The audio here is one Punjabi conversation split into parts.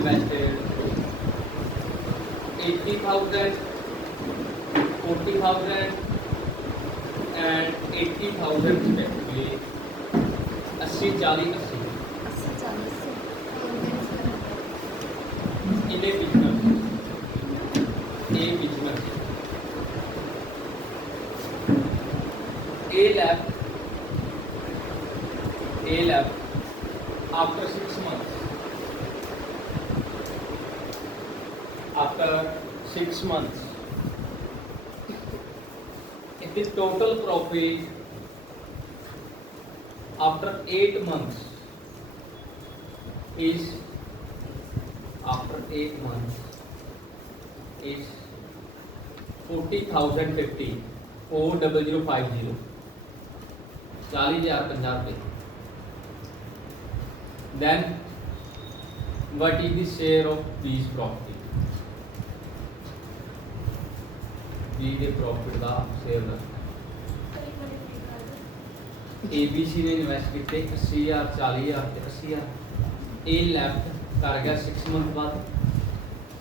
invested 80,000, 40,000 and 80,000 respectively. 80, 40, 80 in a business. A left after 6 months. After 6 months, if the total profit after 8 months is is 40,050 40,050 40,050 रुपये. Then what is the share of B's profit? B के प्रॉफिट का शेयर है. ABC ने इन्वेस्ट किए 80,000 40,000 ਤੇ 80,000. A ਲੈਫਟ ਕਰ ਗਿਆ 6 ਮੰਥ ਬਾਅਦ.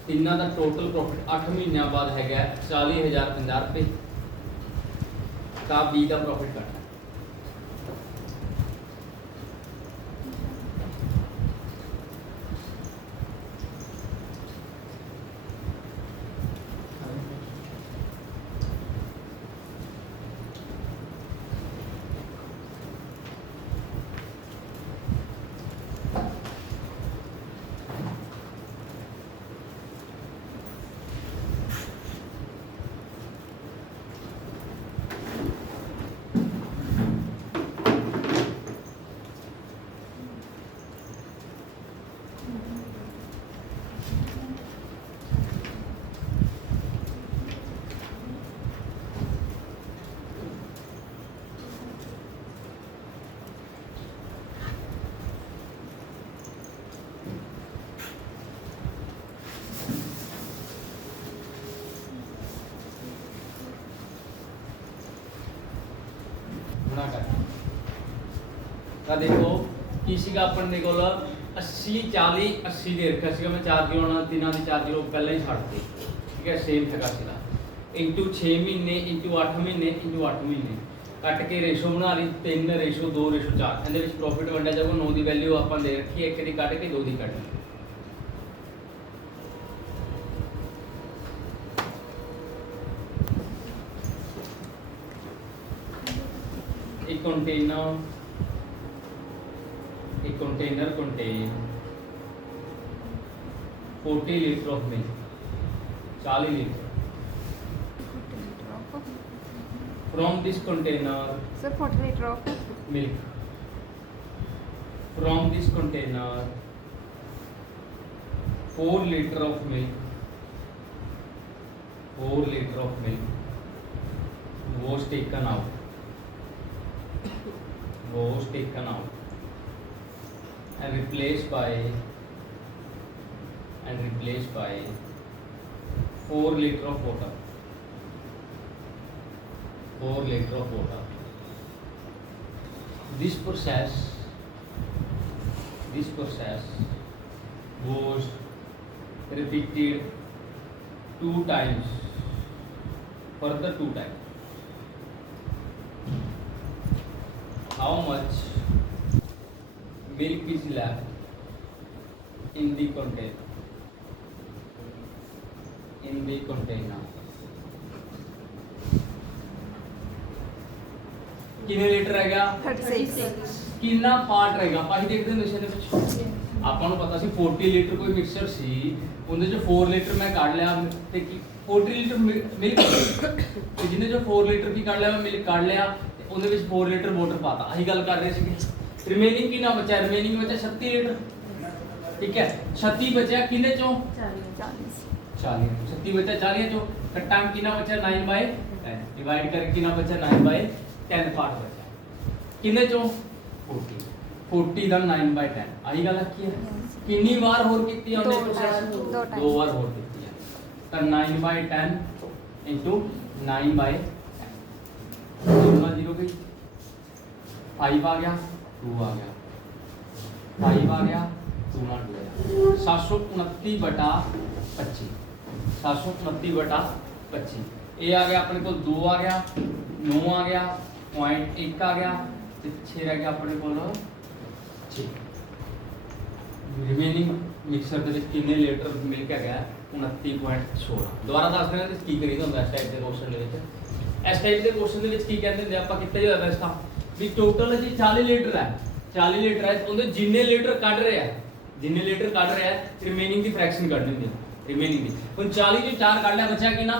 ਤਿੰਨਾਂ ਦਾ ਟੋਟਲ ਪ੍ਰੋਫਿਟ 8 ਮਹੀਨਿਆਂ ਬਾਅਦ ਹੈਗਾ 40,050 ਰੁਪਏ. ਤਾਂ B ਦਾ ਪ੍ਰੋਫਿਟ ਕੱਟਣਾ. ਤਾਂ ਦੇਖੋ ਕੀ ਸੀਗਾ ਆਪਣੇ ਕੋਲ 80 40 80 ਦੇ ਰੱਖਿਆ ਸੀਗਾ ਮੈਂ 4 0 ਤਿੰਨਾਂ ਦੇ 4 0 ਪਹਿਲਾਂ ਹੀ ਛੱਡਤੇ. ਠੀਕ ਹੈ ਸੇਮ ਹੈਗਾ ਸੀਗਾ ਇਨਟੂ 6 ਮਹੀਨੇ ਇਨਟੂ 8 ਮਹੀਨੇ ਇਨਟੂ 8 ਮਹੀਨੇ ਕੱਟ ਕੇ ਰੇਸ਼ੋ ਬਣਾ ਲਈ 3 ਰੇਸ਼ੋ 2 ਰੇਸ਼ੋ 4. ਇਹਦੇ ਵਿੱਚ ਪ੍ਰੋਫਿਟ ਵੰਡਿਆ ਜਾਊਗਾ 9 ਦੀ ਵੈਲਿਊ ਆਪਾਂ ਦੇ ਰੱਖੀ ਇੱਕ ਦੀ ਕੱਢ ਕੇ 2 ਦੀ ਕੱਢ ਲਈ. एक container contain 40 litre of milk. 40 litre. From this container, sir, 40 liter of milk. From this container, 4 liter of milk. 4 liter of milk was taken out. Was taken out and replaced by 4 liter of water. 4 liter of water. This process was repeated 2 times. Further 2 times. How much milk is left in the container? कितने लीटर रहेगा 36 कितना पार्ट रहेगा ਆਪਾਂ ਹੀ ਦੇਖਦੇ ਹੁੰਦੇ ਸੀ ਇਹਦੇ ਵਿੱਚ ਆਪਾਂ ਨੂੰ ਪਤਾ ਸੀ 40 ਲੀਟਰ ਕੋਈ ਮਿਕਸਚਰ ਸੀ ਉਹਦੇ ਚ 4 ਲੀਟਰ ਮੈਂ ਕੱਢ ਲਿਆ ਤੇ 40 ਲੀਟਰ ਮਿਲਕ ਤੇ ਜਿਹਨੇ ਜੋ 4 ਲੀਟਰ ਕੀ ਕੱਢ ਲਿਆ ਮੈਂ ਮਿਲਕ ਕੱਢ ਲਿਆ ਤੇ ਉਹਦੇ ਵਿੱਚ 4 ਲੀਟਰ ਵਾਟਰ ਪਾਤਾ ਆਹੀ ਗੱਲ ਕਰ ਰਹੇ ਸੀਗੇ ਰਿਮੇਨਿੰਗ ਕਿੰਨਾ ਬਚਿਆ ਰਿਮੇਨਿੰਗ ਬਚਿਆ 36 ਲੀਟਰ ठीक है 36 बचा किने चो 40 36 बचा 40 चो कट्टा में किना बचा 9/10 डिवाइड करके किना बचा 9/10 पार्ट बचा किने चो 40 ਦਾ 9/10 ਆਹੀ ਗੱਲ ਕੀ ਹੈ ਕਿੰਨੀ ਵਾਰ ਹੋਰ ਕੀਤੀ ਹੈ ਉਹਨੇ ਪ੍ਰੋਸੈਸ 2 ਵਾਰ ਹੋਰ ਕੀਤੀ ਹੈ ਤਾਂ 9/10 9/10 ਨਾਲ 0 ਗਈ 5 ਆ ਗਿਆ 2 ਆ ਗਿਆ 5 ਆ ਗਿਆ 2 ਨਾਲ 2 ਆਇਆ 729 ਬਟਾ 25 729 ਬਟਾ 25 ਇਹ ਆ ਗਿਆ ਆਪਣੇ ਕੋਲ 2 ਆ ਗਿਆ 9 ਆ ਗਿਆ 0.1 ਆ ਗਿਆ ਤੇ 6 ਰਹਿ ਗਿਆ ਆਪਣੇ ਕੋਲ 6 ਰਿਮੇਨਿੰਗ ਮਿਕਸਰ ਦੇ ਵਿੱਚ ਕਿੰਨੇ ਲੀਟਰ ਮਿਲ ਕੇ ਗਿਆ 29.16 ਦੁਬਾਰਾ ਦੱਸ ਦਿੰਦੇ ਕੀ ਕਰੀਦਾ ਹੁੰਦਾ ਇਸ ਟਾਈਪ ਦੇ ਕੁਐਸਚਨ ਦੇ ਵਿੱਚ ਇਸ ਟਾਈਪ ਦੇ ਕੁਐਸਚਨ ਦੇ ਵਿੱਚ ਕੀ ਕਹਿੰਦੇ ਹੁੰਦੇ ਆਪਾਂ ਕਿੱਥੇ ਹੋਇਆ ਵੈਸਾ ਵੀ ਟੋਟਲ ਜੀ 40 ਲੀਟਰ ਹੈ 40 ਲੀਟਰ ਹੈ ਉਹਦੇ ਜਿੰਨੇ ਲੀਟਰ ਕੱਢ ਰਿਹਾ ਰਿਮੇਨਿੰਗ ਦੀ ਫ੍ਰੈਕਸ਼ਨ ਕੱਢਣੀ ਹੁੰਦੀ ਹੈ ਰਿਮੇਨਿੰਗ ਦੀ ਹੁਣ 40 ਚੋਂ 4 ਕੱਢ ਲਿਆ ਬਚਿਆ ਕਿੰਨਾ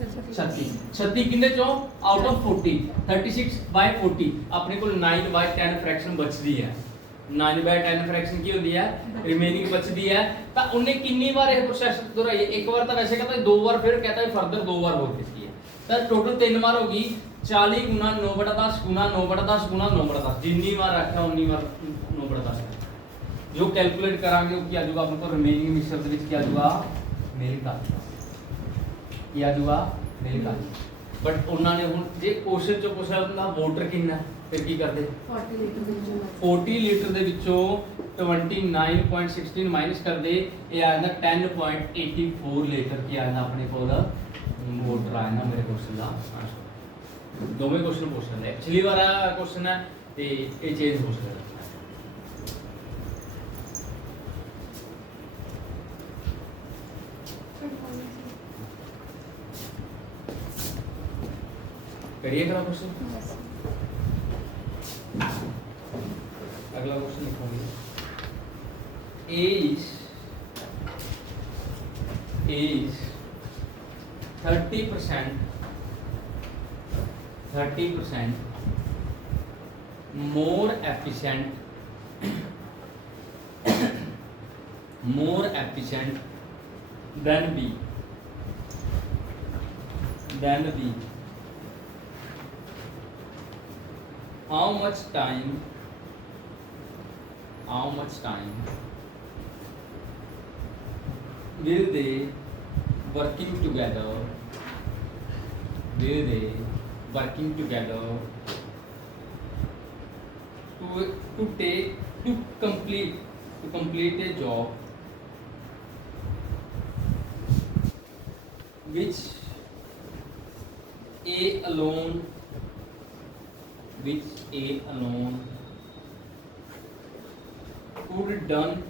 36 ਕਿੰਨੇ ਚੋਂ ਆਊਟ ਆਫ 40 36/40 ਆਪਣੇ ਕੋਲ 9/10 ਫ੍ਰੈਕਸ਼ਨ ਬਚਦੀ ਹੈ 9/10 ਫ੍ਰੈਕਸ਼ਨ ਕੀ ਹੁੰਦੀ ਹੈ ਰਿਮੇਨਿੰਗ ਬਚਦੀ ਹੈ ਤਾਂ ਉਹਨੇ ਕਿੰਨੀ ਵਾਰ ਇਹ ਪ੍ਰੋਸੈਸ ਦੁਹਰਾਈ ਹੈ ਇੱਕ ਵਾਰ ਤਾਂ ਵੈਸੇ ਕਹਿੰਦਾ ਦੋ ਵਾਰ ਫਿਰ ਕਹਤਾ ਹੈ ਫਰਦਰ ਦੋ ਵਾਰ ਹੋਰ ਕੀਤੀ ਹੈ ਤਾਂ ਟੋਟਲ 3 ਵਾਰ ਹੋ ਗਈ 40 ਗੁਣਾ 9/10 ਗੁਣਾ 9/10 ਗੁਣਾ 9/10 ਜਿੰਨੀ ਵਾਰ ਰੱਖਿਆ ਉਨੀ ਵਾਰ 9/10 ਜੋ ਕੈਲਕੂਲੇਟ ਕਰਾਂਗੇ ਉਹ ਕੀ ਆ ਜਾਊਗਾ ਆਪਣੇ ਕੋਲ ਰਿਮੇਨਿੰਗ ਮਿਕਸਚਰ ਦੇ ਵਿੱਚ ਕੀ ਆ ਜਾਊਗਾ ਮਿਲਕ ਆ ਕੀ ਆ ਜਾਊਗਾ ਮਿਲਕ ਆ ਬਟ ਉਹਨਾਂ ਨੇ ਹੁਣ ਜੇ ਕੁਐਸਚਨ ਚੋਂ ਪੁੱਛਿਆ ਹੁੰਦਾ ਵਾਟਰ ਕਿੰਨਾ ਫਿਰ ਕੀ ਕਰਦੇ 40 ਲੀਟਰ ਦੇ ਵਿੱਚੋਂ 29.16 ਮਾਈਨਸ ਕਰਦੇ ਇਹ ਆ ਜਾਂਦਾ 10.84 ਲੀਟਰ ਕੀ ਆ ਜਾਂਦਾ ਆਪਣੇ ਕੋਲ ਵਾਟਰ ਆ ਜਾਂਦਾ ਮੇਰੇ ਕੁਐਸਚਨ ਦਾ ਆਨਸਰ ਦੋਵੇਂ ਕੁਐਸਚਨ ਪੁੱਛ ਲੈਂਦੇ ਪਿਛਲੀ ਵਾਰ ਆ ਕੁਐਸਚਨ ਹੈ ਤੇ ਇਹ ਚੇਂਜ ਹੋ ਸਕਦਾ करिए अगला क्वेश्चन अगला क्वेश्चन लिखोगे is 30% more efficient than B how much time will they working together to complete a job which A alone could done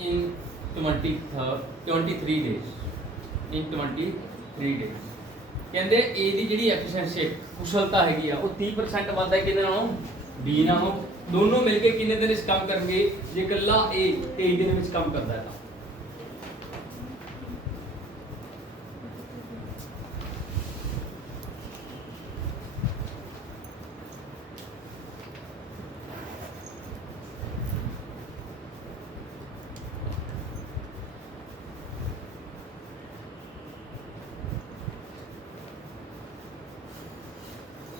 in 23 days ਕਹਿੰਦੇ A ਦੀ ਜਿਹੜੀ ਐਫੀਸ਼ੀਐਂਸੀ ਕੁਸ਼ਲਤਾ ਹੈਗੀ ਆ ਉਹ 30% ਵੱਧ ਹੈ ਕਿਹਦੇ ਨਾਲੋਂ B ਨਾਲੋਂ ਦੋਨੋਂ ਮਿਲ ਕੇ ਕਿੰਨੇ ਦਿਨ ਇਸ ਕੰਮ ਕਰਨਗੇ ਜੇ ਇਕੱਲਾ A 23 ਦਿਨ ਵਿੱਚ ਕੰਮ ਕਰਦਾ ਹੈ ਤਾਂ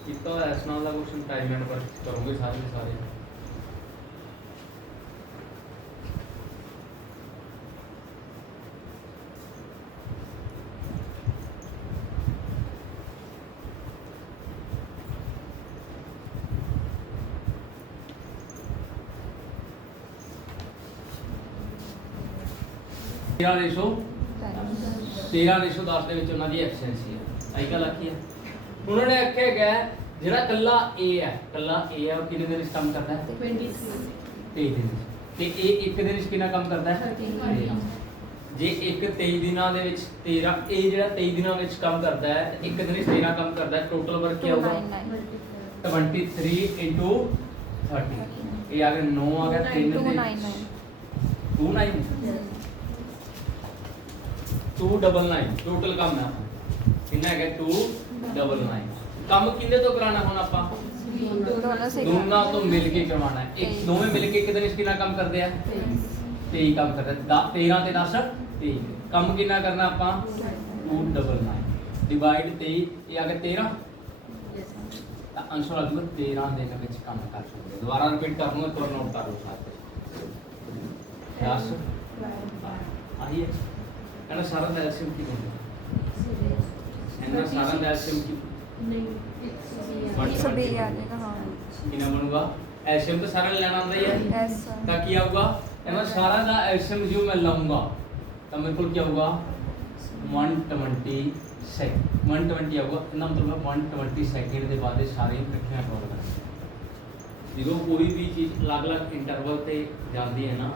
ਕੀਤਾ ਹੋਇਆ ਇਸ ਨਾਲ ਦਾ ਕੁਐਸਚਨ ਟਾਈਮ ਐਂਡ ਵਰਕ ਕਰੋਗੇ ਸਾਰੇ तेरह 13/10 ਦੇ ਵਿੱਚ ਉਹਨਾਂ ਦੀ ਐਫੀਸ਼ੀਐਂਸੀ ਹੈ ਆਈ ਗੱਲ ਆਖੀ ਹੈ ਉਹਨਾਂ ਨੇ ਆਖਿਆ ਗਿਆ ਜਿਹੜਾ ਕੱਲਾ A ਹੈ ਉਹ ਕਿੰਨੇ ਦਿਨ ਇਸ ਕੰਮ ਕਰਦਾ ਹੈ 23 ਦਿਨ ਤੇ ਇਹ ਇੱਕ ਦਿਨ ਇਸ ਕਿੰਨਾ ਕੰਮ ਕਰਦਾ ਹੈ 13 ਜੇ ਇੱਕ 23 ਦਿਨਾਂ ਦੇ ਵਿੱਚ 13 ਇਹ ਜਿਹੜਾ 23 ਦਿਨਾਂ ਵਿੱਚ ਕੰਮ ਕਰਦਾ ਹੈ ਤੇ ਇੱਕ ਦਿਨ ਇਸ 13 ਕੰਮ ਕਰਦਾ ਹੈ ਟੋਟਲ ਵਰਕ ਕੀ ਆਊਗਾ 23 into 30 ਇਹ ਆ ਗਿਆ 9 ਆ ਗਿਆ 3 ਤੇ 299 ਟੋਟਲ ਕੰਮ ਹੈ ਕਿੰਨਾ ਹੈਗਾ 299 ਕੰਮ ਕਿੰਨੇ ਤੋਂ ਕਰਾਣਾ ਹੁਣ ਆਪਾਂ ਦੋਨਾਂ ਤੋਂ ਮਿਲ ਕੇ ਕਰਵਾਉਣਾ ਹੈ ਇੱਕ ਦੋਵੇਂ ਮਿਲ ਕੇ ਇੱਕ ਦਿਨ ਇਸ ਕਿੰਨਾ ਕੰਮ ਕਰਦੇ ਆ 23 ਕੰਮ ਕਰਦੇ 13 ਤੇ 10 23 ਕੰਮ ਕਿੰਨਾ ਕਰਨਾ ਆਪਾਂ 299 ਡਿਵਾਈਡ 23 ਇਹ ਆ ਗਿਆ 13 ਤਾਂ ਆਨਸਰ ਆ ਜਾਊਗਾ 13 ਦਿਨ ਵਿੱਚ ਕੰਮ ਕਰ ਸਕਦੇ ਦੁਬਾਰਾ ਰਿਪੀਟ ਕਰ ਲੂੰਗਾ ਇੱਕ ਵਾਰ ਨੋਟ ਕਰ ਲਓ ਸਾਰੇ 10 ਆਹੀ ਹੈ ਇਹਨਾਂ ਸਾਰਾ ਦਾ ਐਲਸੀਐਮ ਕੀ ਹੁੰਦਾ ਇਹਨਾਂ ਸਾਰਾ ਦਾ ਐਲਸੀਐਮ ਕੀ सौ बी आ जाएगा हाँ कितना बनूगा एलसीएम तो सारा लेना आंदा ही है यस ਤਾਂ ਕੀ ਆਊਗਾ ਇਹਨਾਂ ਸਾਰਾ ਦਾ ਐਲਸੀਐਮ ਜੋ ਮੈਂ ਲਾਉਂਗਾ ਤਾਂ ਮੇਰੇ ਕੋਲ ਕੀ ਆਊਗਾ 120 ਸੈਕਿੰਡ 120 ਆਊਗਾ ਇਹਦਾ ਮਤਲਬ ਹੈ 120 ਸੈਕਿੰਡ ਦੇ ਬਾਅਦ ਇਹ ਸਾਰੇ ਇਕੱਠੀਆਂ ਟੋਲ ਕਰਨਗੇ ਜਦੋਂ ਕੋਈ ਵੀ ਚੀਜ਼ ਅਲੱਗ-ਅਲੱਗ ਇੰਟਰਵਲ ਤੇ ਜਾਂਦੀ ਹੈ ਨਾ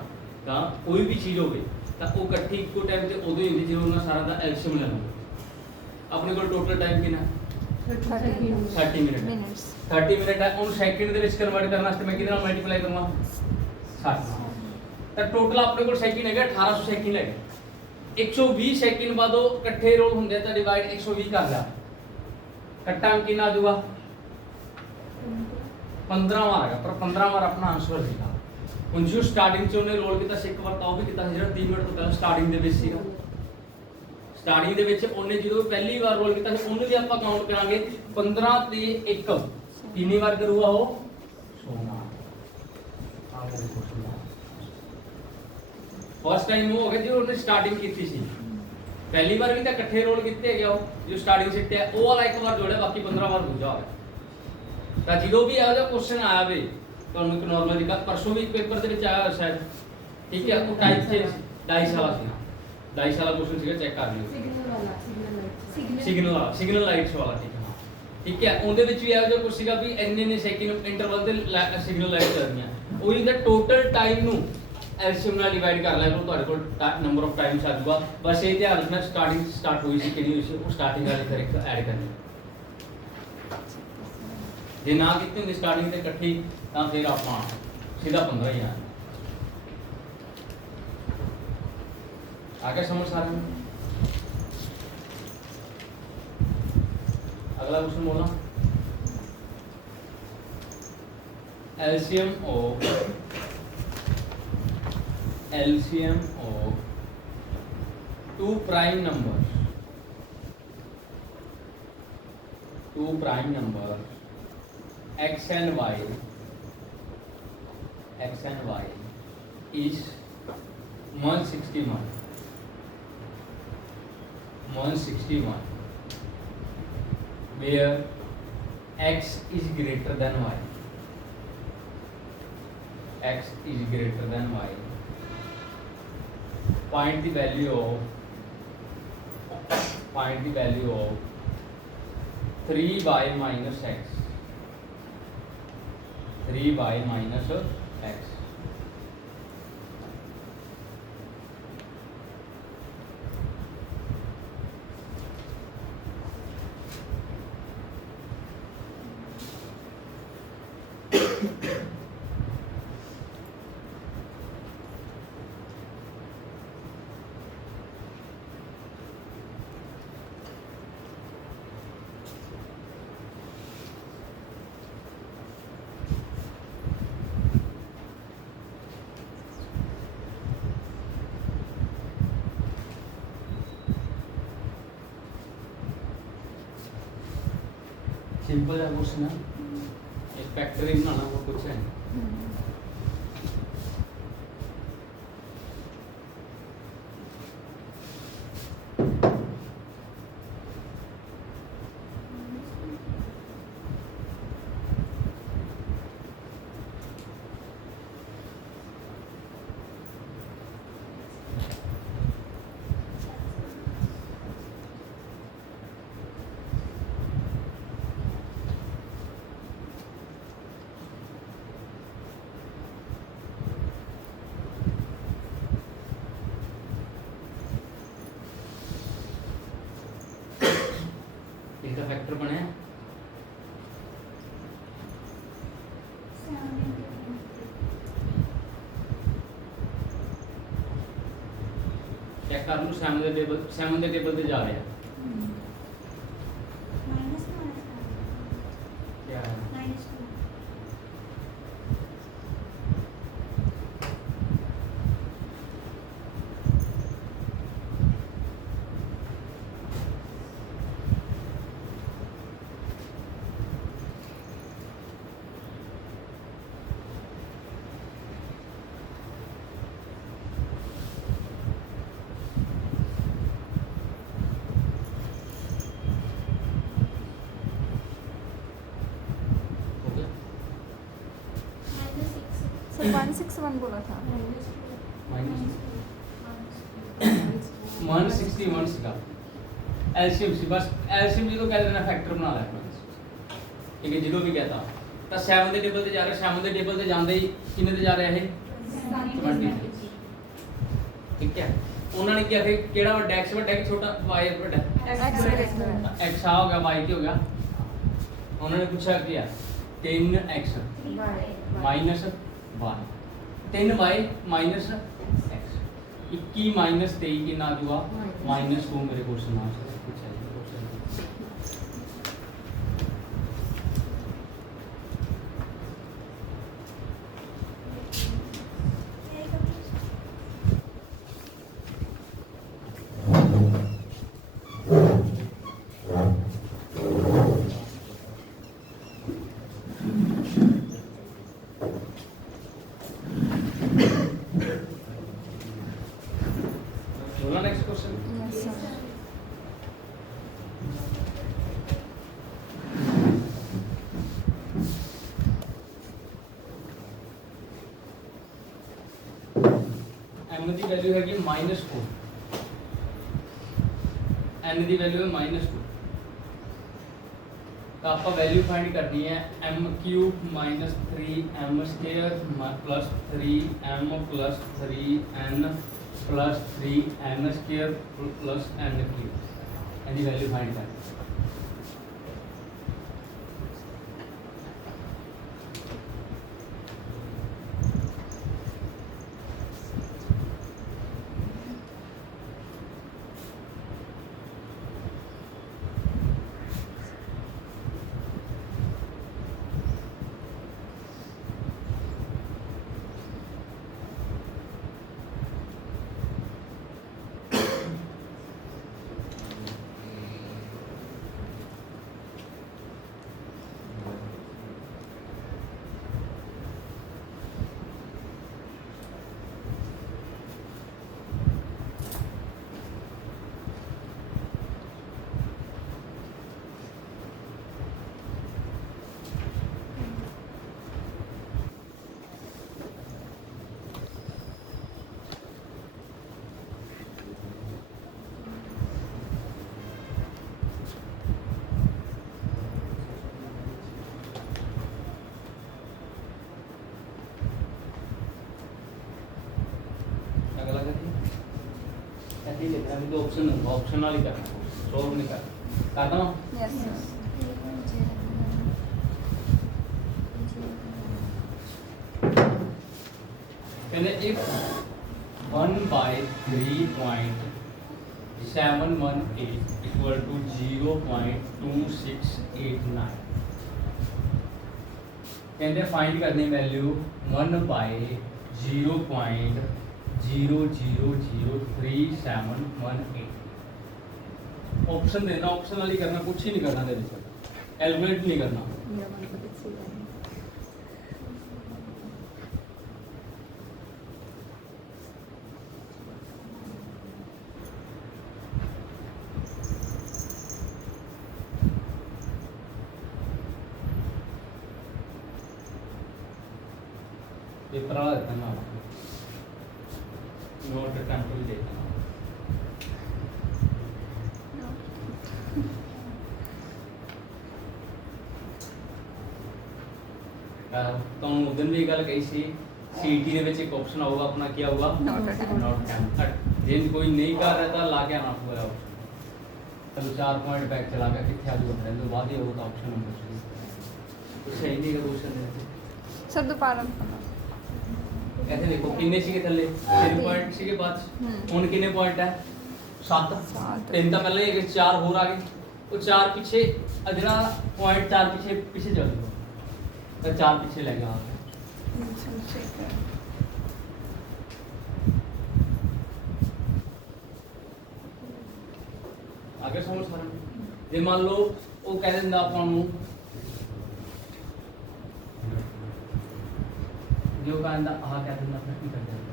ਤਾਂ ਕੋਈ ਵੀ ਚੀਜ਼ ਹੋਵੇ ਤਾਂ ਉਹ ਇਕੱਠੀ ਇੱਕੋ ਟਾਈਮ ਤੇ ਉਦੋਂ ਹੀ ਹੁੰਦੀ ਜਦੋਂ ਉਹਨਾਂ ਸਾਰਾ ਦਾ ਐਲਸੀਐਮ ਲੈਣਾ ਆਪਣੇ ਕੋਲ ਟੋਟਲ ਟਾਈਮ ਕਿੰਨਾ 30 ਮਿੰਟ मिनट्स 30 ਮਿੰਟ ਹੈ ਉਹਨੂੰ ਸੈਕਿੰਡ ਦੇ ਵਿੱਚ ਕਨਵਰਟ ਕਰਨ ਵਾਸਤੇ ਮੈਂ ਕਿਹਦੇ ਨਾਲ ਮਲਟੀਪਲਾਈ ਕਰੂੰਗਾ 60 ਤਾਂ ਟੋਟਲ ਆਪਣੇ ਕੋਲ ਸੈਕਿੰਡ ਹੈਗਾ 1800 ਸੈਕਿੰਡ ਹੈਗਾ 120 ਸੈਕਿੰਡ ਬਾਅਦ ਉਹ ਇਕੱਠੇ ਰੋਲ ਹੁੰਦੇ ਤਾਂ ਡਿਵਾਈਡ 120 ਕਰ ਲਿਆ ਕੱਟਾਂ ਕਿੰਨਾ ਆ ਜਾਊਗਾ 15 ਵਾਰ ਹੈਗਾ ਪਰ 15 ਵਾਰ ਆਪਣਾ ਆਨਸਰ ਸੀਗਾ ਹੁਣ ਜੋ ਸਟਾਰਟਿੰਗ ਚ ਉਹਨੇ ਰੋਲ ਕੀਤਾ ਸੀ ਇੱਕ ਵਾਰ ਤਾਂ ਉਹ ਵੀ ਕੀਤਾ ਸੀ ਜਿਹੜਾ 30 ਮਿੰਟ ਤੋਂ ਪਹਿਲਾਂ ਸਟਾਰਟਿੰਗ ਦੇ ਵਿੱਚ ਸੀਗਾ ਸਟਾਰਟਿੰਗ ਦੇ ਵਿੱਚ ਉਹਨੇ ਜਦੋਂ ਪਹਿਲੀ ਵਾਰ ਰੋਲ ਕੀਤਾ ਸੀ ਉਹਨੂੰ ਵੀ ਆਪਾਂ ਕਾਊਂਟ ਕਰਾਂਗੇ 15 ਤੇ 1 ਕਿੰਨੀ ਵਾਰ ਕਰੂਗਾ ਉਹ 16 ਆ ਮੇਰੇ ਕੋਲ ਫਸਟ ਟਾਈਮ ਉਹ ਹੋ ਗਿਆ ਜਦੋਂ ਉਹਨੇ ਸਟਾਰਟਿੰਗ ਕੀਤੀ ਸੀ ਪਹਿਲੀ ਵਾਰ ਵੀ ਤਾਂ ਇਕੱਠੇ ਰੋਲ ਕੀਤੇ ਹੈਗੇ ਉਹ ਜੋ ਸਟਾਰਟਿੰਗ ਸਿੱਟਿਆ ਉਹ ਵਾਲਾ ਇੱਕ ਵਾਰ ਜੋੜਿਆ ਬਾਕੀ 15 ਵਾਰ ਦੂਜਾ ਹੋਇਆ ਤਾਂ ਜਦੋਂ ਵੀ ਇਹੋ ਜਿਹਾ ਕੁਐਸਚਨ ਆਇਆ ਵੇ ਤੁਹਾਨੂੰ ਇੱਕ ਨਾਰਮਲ ਜਿਹਾ ਪਰਸੋਂ ਵੀ ਇੱਕ ਪੇਪਰ ਦੇ ਵਿੱਚ ਆਇਆ ਸ਼ਾਇਦ ਠੀਕ ਹੈ ਉਹ ਟਾਈਪ ਤੇ ਡਾਈਸ ਵਾਲਾ ਸੀ ਡਾਈਸ ਵਾਲਾ ਕੁਐਸਚਨ ਸੀਗਾ ਚੈੱਕ ਕਰ ਲਿਓ ਸਿਗਨਲ ਲਾਈਟਸ ਵਾਲਾ ਠੀਕ ਹੈ ਉਹਦੇ ਵਿੱਚ ਵੀ ਇਹੋ ਜਿਹਾ ਕੁਝ ਸੀਗਾ ਵੀ ਇੰਨੇ ਸੈਕਿੰਡ ਇੰਟਰਵਲ ਤੇ ਸਿਗਨਲ ਲਾਈਟ ਚੱਲਦੀਆਂ ਉਹੀ ਦਾ ਟੋਟਲ ਟਾਈਮ ਨੂੰ ਐਲਸੀਐਮ ਨਾਲ ਡਿਵਾਈਡ ਕਰ ਲਿਆ ਕਰੋ ਤੁਹਾਡੇ ਕੋਲ ਨੰਬਰ ਆਫ ਟਾਈਮਸ ਆ ਜਾਊਗਾ ਬਸ ਇਹ ਧਿਆਨ ਰੱਖਣਾ ਸਟਾਰਟਿੰਗ ਸਟਾਰਟ ਹੋਈ ਸੀ ਕਿਹੜੀ ਹੋਈ ਸੀ ਉਹ ਸਟਾਰਟਿੰਗ ਵਾਲੀ ਕਰੈਕਟ ਐਡ ਕਰਨੀ ਜੇ ਨਾ ਕੀਤੀ ਹੁੰਦੀ ਸਟਾਰਟਿੰਗ ਤੇ ਇਕੱਠੀ ਤਾਂ ਫਿਰ ਆਪਾਂ ਸਿੱਧਾ 15 ਹੀ ਆ ਗਿਆ समझ सारे में अगला क्वेश्चन बोलना LCM of two prime numbers x and y is 161 where x is greater than y find the value of 3y minus x simple है क्वेश्चन है एक फैक्टर ही बनाना वो कुछ है इसका फैक्टर बने चेक कर लूं 7 ਦੇ ਟੇਬਲ ਤੇ ਜਾ ਰਿਹਾ क्या है सर 161 बोला था। -161 ਸੀਗਾ एलसीएम ਸੀ ਬਸ एलसीएम ਜਦੋਂ ਕਹਿ ਦੇਣਾ ਫੈਕਟਰ ਬਣਾ ਲੈ ਠੀਕ ਹੈ ਜਦੋਂ ਵੀ ਕਹਤਾ ਤਾਂ 7 ਦੇ ਟੇਬਲ ਤੇ ਜਾ ਰਿਹਾ 7 ਦੇ ਟੇਬਲ ਤੇ ਜਾਂਦੇ ਹੀ ਕਿੰਨੇ ਤੇ ਜਾ ਰਿਹਾ ਇਹ 20 ਠੀਕ ਹੈ ਉਹਨਾਂ ਨੇ ਕਿਹਾ ਕਿ ਕਿਹੜਾ ਵੱਡਾ x ਵੱਡਾ ਕਿ ਛੋਟਾ y ਵੱਡਾ x ਆ ਹੋ ਗਿਆ y ਕੀ ਹੋ ਗਿਆ ਉਹਨਾਂ ਨੇ ਪੁੱਛਿਆ ਕੀ ਆ 3x minus y 3y minus x 21 minus 23 ਕਿੰਨਾ ਆ ਜੂਗਾ -2 ਮੇਰੇ क्वेश्चन आंसर पूछा है next question yes sir. m ਦੀ ਵੈਲਿਊ ਹੈਗੀ -4 n ਦੀ ਵੈਲਿਊ ਹੈ -2 ਤਾਂ ਆਪਾਂ ਵੈਲਿਊ ਫਾਈਂਡ ਕਰਨੀ ਹੈ m cube -3m square plus 3m plus 3n plus 3n square plus n cube ਇਹਦੀ ਵੈਲਿਊ ਫਾਈਂਡ ਕਰਨੀ ऐसे ही लिख रहा है तो ऑप्शन ऑप्शनल ही करना सॉल्व नहीं करना यस सर। कहते if 1/3.718 equal to 0.2689 कहते फाइंड करनी वैल्यू 1/0.0003718 ऑप्शन देना ऑप्शनल ही करना कुछ ही नहीं करना दे कैलकुलेट नहीं करना पेपर वाला देता ना नोट अटेम्प्ट भी देता ना तो उदन भी गल कही सी सीटी ਦੇ ਵਿੱਚ ਇੱਕ ਆਪਸ਼ਨ ਆਊਗਾ ਆਪਣਾ ਕੀ ਆਊਗਾ Not attempt. नॉट अटेम्प्ट ਜੇ ਕੋਈ ਨਹੀਂ ਕਰ ਰਿਹਾ ਤਾਂ ਲਾ ਕੇ ਆਣਾ ਪਊਗਾ ਚਲੋ 4 ਪੁਆਇੰਟ ਬੈਕ ਚਲਾ ਗਿਆ ਕਿੱਥੇ ਆ ਜਾਊਗਾ ਫਿਰ ਬਾਅਦ ਹੀ ਹੋਊਗਾ ਆਪਸ਼ਨ ਨੰਬਰ 3 ਸਹੀ ਨਹੀਂ ਹੈ क्वेश्चन ਦੇ सर दोबारा ऐसे देखो किन्ने सीगे थल्ले 3 पॉइंट सीगे बाद हुन किन्ने पॉइंट है 7 3 तो पहले ही 4 और आ गए वो 4 पीछे अजरा पॉइंट 4 पीछे पीछे चल गया तो 4 पीछे ले गया आगे समझ सारा जे मान लो वो कह दिंदा ਆਪਾਂ ਨੂੰ जो कहता आ क्या दिंदा फिर की कर दिंदा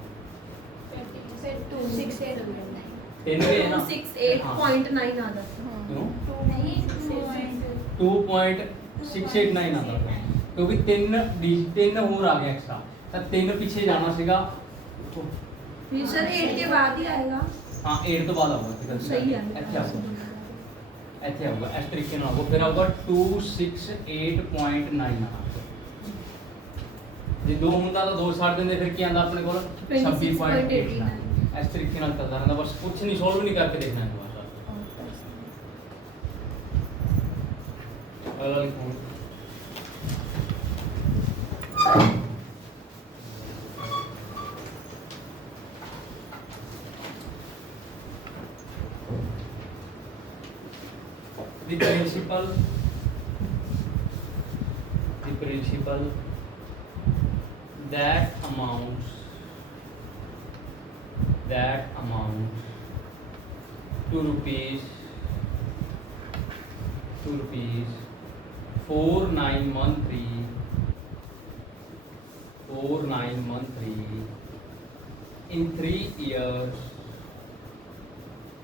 10 है ना 268.9 आता क्यों नहीं 2.689 आता था क्योंकि 3 और आ गया एक्स्ट्रा ਤਾਂ 3 ਪਿੱਛੇ ਜਾਣਾ ਸੀਗਾ फिर सर 8 के बाद ही आएगा ਹਾਂ 8 ਤੋਂ ਬਾਅਦ ਆਊਗਾ ਇੱਥੇ सही है ਇੱਥੇ ਆਊਗਾ ਇੱਥੇ ਆਊਗਾ ਇਸ ਤਰੀਕੇ ਨਾਲ ਆਊਗਾ ਫਿਰ ਆਊਗਾ 268.9 ਆਣਾ ਜੇ 2 ਹੁੰਦਾ ਤਾਂ 2 ਛੱਡ ਦਿੰਦੇ ਫਿਰ ਕੀ ਆਂਦਾ ਆਪਣੇ ਕੋਲ 26.89 ਇਸ ਤਰੀਕੇ ਨਾਲ ਚੱਲਦਾ ਰਹਿੰਦਾ ਬਸ ਕੁਝ ਨਹੀਂ ਸੋਲਵ ਨਹੀਂ ਕਰਕੇ ਦੇਖਣਾ ਹੈ ਬਸ ਅਗਲਾ ਲਿਖੋ the principal that amounts to rupees 4913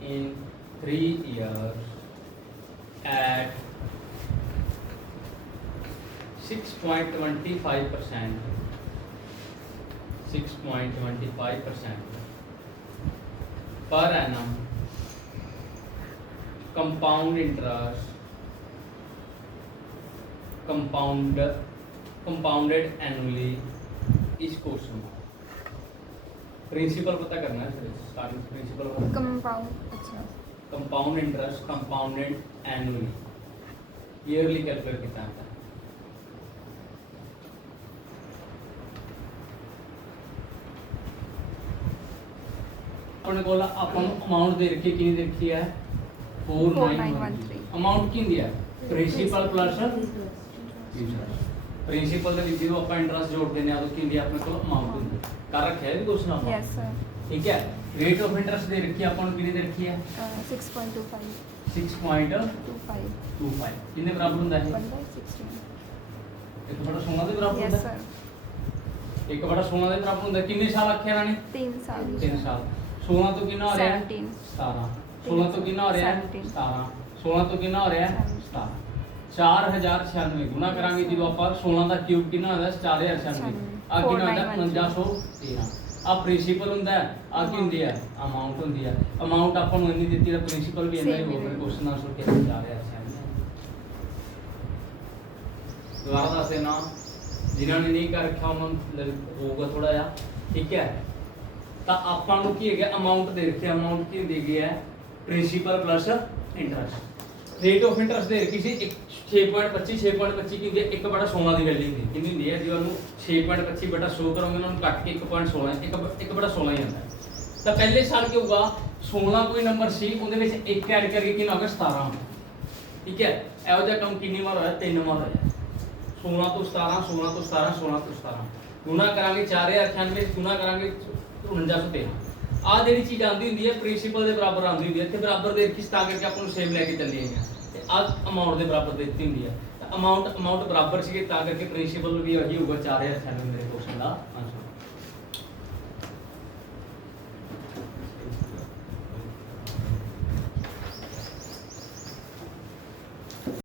in 3 years at 6.25% per annum compounded annually is question mark principal पता करना है फिर स्टार्टिंग प्रिंसिपल कंपाउंड अच्छा compound interest compounded annually yearly calculate कितना आता है अपने कोला अपन अमाउंट दे रखी कितनी दे रखी है 4913 अमाउंट की दिया प्रिंसिपल प्लस प्रिंसिपल ਦੇ ਵਿੱਚ ਜਦੋਂ ਆਪਾਂ ਇੰਟਰਸਟ ਜੋੜਦੇ ਨੇ ਉਦੋਂ ਕੀ ਹੁੰਦੀ ਆਪਣੇ ਕੋਲ ਅਮਾਉਂਟ ਹੁੰਦੀ ਕਰ ਰੱਖਿਆ ਹੈ ਵੀ ਕੁਛ ਨਾ यस सर ਠੀਕ ਹੈ ਰੇਟ ਆਫ ਇੰਟਰਸਟ ਦੇ ਰੱਖੀ ਆਪਾਂ ਨੂੰ ਕਿੰਨੀ ਦੇ ਰੱਖੀ ਹੈ 6.25 6.25 ਕਿੰਨੇ ਬਰਾਬਰ ਹੁੰਦਾ ਹੈ 1/16 ਇੱਕ ਬੜਾ ਸੋਨਾ ਦੇ ਬਰਾਬਰ यस ਹੁੰਦਾ सर ਇੱਕ ਬੜਾ ਸੋਨਾ ਦੇ ਬਰਾਬਰ ਹੁੰਦਾ ਕਿੰਨੇ ਸਾਲ ਆਖਿਆ ਇਹਨਾਂ ਨੇ 3 साल 3 ਸਾਲ 16 ਤੋਂ ਕਿੰਨਾ ਹੋ ਰਿਹਾ ਹੈ 17 17 16 ਤੋਂ ਕਿੰਨਾ ਹੋ ਰਿਹਾ ਹੈ 17 17 16 ਤੋਂ ਕਿੰਨਾ ਹੋ ਰਿਹਾ ਹੈ 17 4096 ਗੁਣਾ ਕਰਾਂਗੇ ਜਦੋਂ ਆਪਾਂ 16 ਦਾ ਕਿਊਬ ਕਿੰਨਾ ਹੁੰਦਾ 4096 ਆ ਕਿੰਨਾ ਹੁੰਦਾ 4913 ਆ ਪ੍ਰਿੰਸੀਪਲ ਹੁੰਦਾ ਆ ਕੀ ਹੁੰਦੀ ਹੈ ਅਮਾਉਂਟ ਹੁੰਦੀ ਹੈ ਅਮਾਉਂਟ ਆਪਾਂ ਨੂੰ ਇੰਨੀ ਦਿੱਤੀ ਹੈ ਪ੍ਰਿੰਸੀਪਲ ਵੀ ਇੰਨਾ ਹੀ ਹੋਊਗਾ ਕੁਐਸਚਨ ਆਨਸਰ ਕਿਹਾ 4096 ਦੁਬਾਰਾ ਦੱਸ ਦੇਣਾ ਜਿਨ੍ਹਾਂ ਨੇ ਨਹੀਂ ਕਰ ਰੱਖਿਆ ਉਹਨਾਂ ਨੂੰ ਹੋਊਗਾ ਥੋੜਾ ਜਿਹਾ ਠੀਕ ਹੈ ਤਾਂ ਆਪਾਂ ਨੂੰ ਕੀ ਹੈਗਾ ਅਮਾਉਂਟ ਦੇ ਰੱਖਿਆ ਅਮਾਉਂਟ ਕੀ ਹੁੰਦੀ ਹੈ principal plus interest rate of interest ਦੇ ਰੱਖੀ ਸੀ 6.25 ਕੀ ਹੁੰਦੀ ਹੈ 1/16 ਦੀ ਵੈਲਿਊ ਹੁੰਦੀ ਕਿੰਨੀ ਹੁੰਦੀ ਹੈ ਜਦੋਂ ਉਹਨੂੰ 6.25 ਬਟਾ 100 ਕਰੋਗੇ ਉਹਨਾਂ ਨੂੰ ਕੱਟ ਕੇ 1.16 1/16 ਹੀ ਆਉਂਦਾ ਤਾਂ ਪਹਿਲੇ ਸਾਲ ਕੀ ਹੋਊਗਾ 16 ਕੋਈ ਨੰਬਰ ਸੀ ਉਹਦੇ ਵਿੱਚ 1 ਐਡ ਕਰਕੇ ਕਿੰਨਾ ਹੋ ਗਿਆ 17 ਠੀਕ ਹੈ ਇਹੋ ਜਿਹਾ ਕੰਮ ਕਿੰਨੀ ਵਾਰ ਹੋਇਆ 3 ਵਾਰ ਹੋਇਆ 16 ਤੋਂ 17 16 ਤੋਂ 17 16 ਤੋਂ 17 ਗੁਣਾ ਕਰਾਂਗੇ 4098 ਗੁਣਾ ਕਰਾਂਗੇ 4913 ਆ ਜਿਹੜੀ ਚੀਜ਼ ਆਂਦੀ ਹੁੰਦੀ ਹੈ ਪ੍ਰਿੰਸੀਪਲ ਦੇ ਬਰਾਬਰ ਆਂਦੀ ਹੁੰਦੀ ਹੈ ਇੱਥੇ ਬਰਾਬਰ ਦੇ ਰੱਖੀ ਤਾਂ ਕਰਕੇ ਆਪਾਂ ਨੂੰ ਸੇਮ ਲੈ ਕੇ ਚੱਲੀਏ ਹਾਂ ਤੇ ਆ ਅਮਾਉਂਟ ਦੇ ਬਰਾਬਰ ਦੇ ਦਿੱਤੀ ਹੁੰਦੀ ਹੈ ਤਾਂ ਅਮਾਉਂਟ ਬਰਾਬਰ ਸੀਗੇ ਤਾਂ ਕਰਕੇ ਪ੍ਰਿੰਸੀਪਲ ਵੀ ਉਹੀ ਹੋਊਗਾ 4098 ਮੇਰੇ ਕੁਐਸਚਨ ਦਾ ਆਨਸਰ